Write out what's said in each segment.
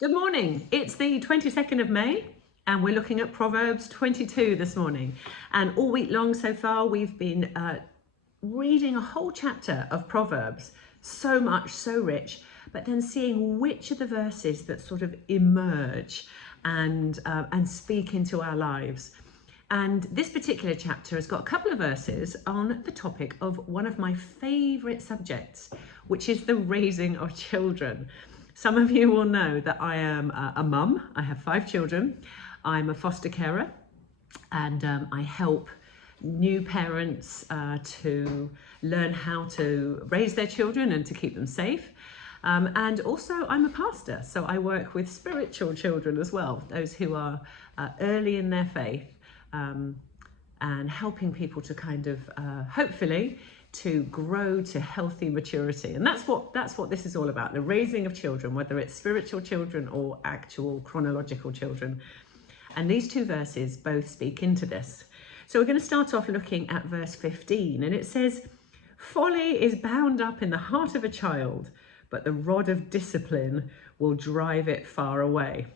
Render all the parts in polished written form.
Good morning. It's the 22nd of May and we're looking at Proverbs 22 this morning. And all week long so far, we've been reading a whole chapter of Proverbs. So much, so rich, but then seeing which of the verses that sort of emerge and speak into our lives. And this particular chapter has got a couple of verses on the topic of one of my favourite subjects, which is the raising of children. Some of you will know that I am a mum. I have 5 children. I'm a foster carer and I help new parents to learn how to raise their children and to keep them safe. And also I'm a pastor, so I work with spiritual children as well, those who are early in their faith, and helping people to kind of hopefully to grow to healthy maturity. And that's what this is all about, the raising of children, whether it's spiritual children or actual chronological children. And these 2 verses both speak into this. So we're going to start off looking at verse 15, and it says, "Folly is bound up in the heart of a child, but the rod of discipline will drive it far away."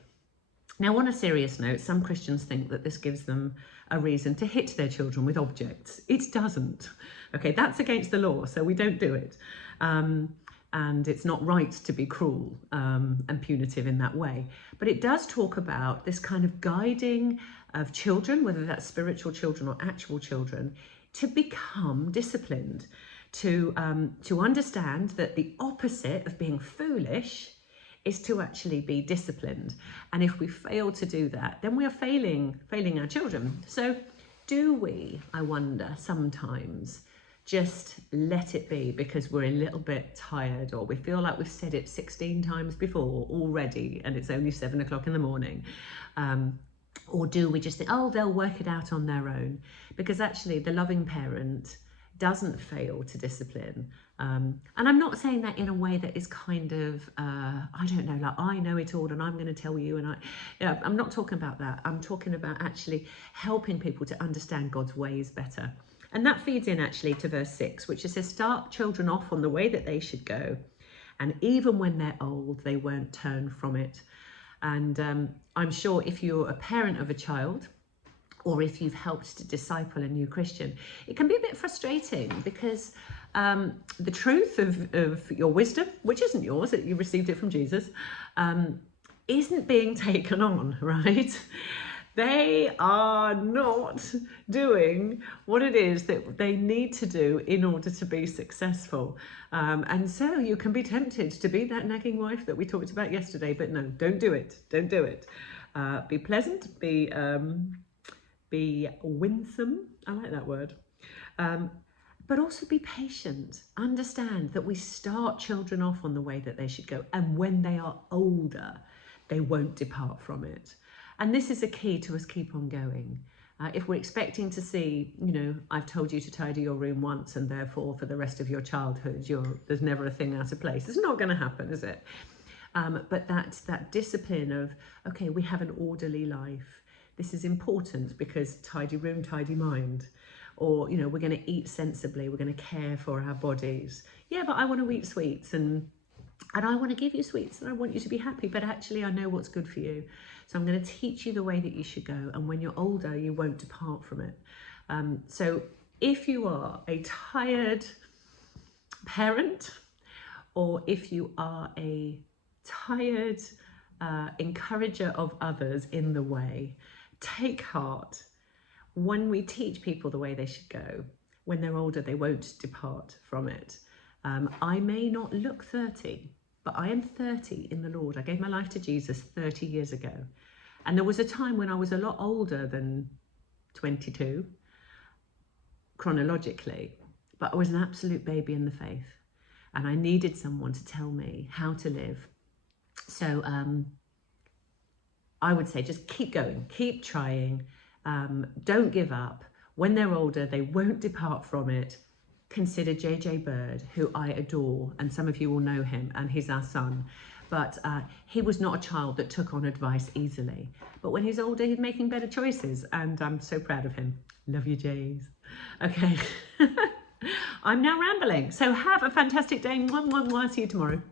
Now, on a serious note, some Christians think that this gives them a reason to hit their children with objects. It doesn't. Okay, that's against the law, so we don't do it. And it's not right to be cruel and punitive in that way. But it does talk about this kind of guiding of children, whether that's spiritual children or actual children, to become disciplined, to understand that the opposite of being foolish is to actually be disciplined. And if we fail to do that, then we are failing our children. So do we, I wonder, sometimes just let it be because we're a little bit tired, or we feel like we've said it 16 times before already and it's only 7 o'clock in the morning? Or do we just think, oh, they'll work it out on their own? Because actually the loving parent doesn't fail to discipline. And I'm not saying that in a way that is kind of, I don't know, like I know it all and I'm going to tell you. And I'm not talking about that. I'm talking about actually helping people to understand God's ways better. And that feeds in actually to verse 6, which says, "Start children off on the way that they should go, and even when they're old, they won't turn from it." And I'm sure if you're a parent of a child, or if you've helped to disciple a new Christian, it can be a bit frustrating because the truth of your wisdom, which isn't yours, that you received it from Jesus, isn't being taken on, right? They are not doing what it is that they need to do in order to be successful. And so you can be tempted to be that nagging wife that we talked about yesterday, but no, don't do it. Don't do it. Be pleasant, be winsome. I like that word. But also be patient. Understand that we start children off on the way that they should go. And when they are older, they won't depart from it. And this is a key to us keep on going. If we're expecting to see, I've told you to tidy your room once and therefore for the rest of your childhood, there's never a thing out of place. It's not going to happen, is it? But that discipline of, okay, we have an orderly life. This is important because tidy room, tidy mind. Or, we're going to eat sensibly. We're going to care for our bodies. Yeah, but I want to eat sweets and I want to give you sweets and I want you to be happy. But actually, I know what's good for you. So I'm going to teach you the way that you should go. And when you're older, you won't depart from it. So if you are a tired parent, or if you are a tired encourager of others in the way, take heart. When we teach people the way they should go, when they're older, they won't depart from it. I may not look 30, but I am 30 in the Lord. I gave my life to Jesus 30 years ago. And there was a time when I was a lot older than 22, chronologically, but I was an absolute baby in the faith. And I needed someone to tell me how to live. So I would say just keep going, keep trying. Don't give up. When they're older, they won't depart from it. Consider J.J. Bird, who I adore, and some of you will know him, and he's our son. But he was not a child that took on advice easily. But when he's older, he's making better choices, and I'm so proud of him. Love you, Jays. Okay. I'm now rambling. So have a fantastic day. Mwah, mwah, mwah. See you tomorrow.